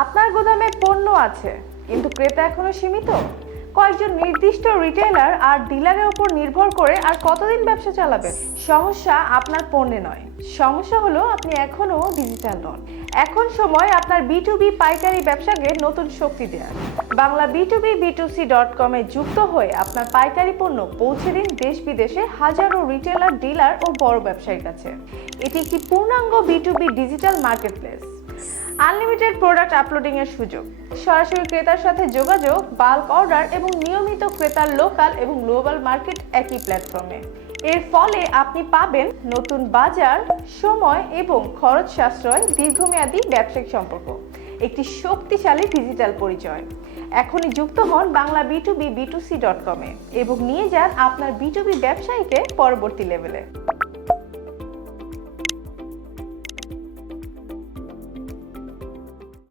আপনার গোদামে পণ্য আছে কিন্তু ক্রেতা এখনো সীমিত। কয়েকজন নির্দিষ্ট রিটেইলার আর ডিলারের উপর নির্ভর করে আর কতদিন ব্যবসা চালাবেন? সমস্যা আপনার পণ্যে নয়, সমস্যা হলো আপনি এখনো ডিজিটাল নন। এখন সময় আপনার B2B পাইকারি ব্যবসাকে নতুন শক্তি দেওয়ার। বাংলা B2B B2C.com এ যুক্ত হয়ে আপনার পাইকারি পণ্য পৌঁছে দিন দেশ বিদেশে হাজারো রিটেইলার, ডিলার ও বড় ব্যবসায়ীর কাছে। এটি একটি পূর্ণাঙ্গ B2B digital marketplace. Unlimited product uploading এর সুযোগ, সরাসরি ক্রেতার সাথে যোগাযোগ, বাল্ক অর্ডার এবং নিয়মিত ক্রেতার লোকাল এবং গ্লোবাল মার্কেট একই প্ল্যাটফর্মে। এর ফলে আপনি পাবেন নতুন বাজার, সময় এবং খরচ সাশ্রয়, দীর্ঘমেয়াদী ব্যবসায়িক সম্পর্ক, একটি শক্তিশালী ডিজিটাল পরিচয়। এখনই যুক্ত হন বাংলা B2B B2C.com এ এবং নিয়ে যান আপনার B2B ব্যবসায়ীকে পরবর্তী লেভেলে।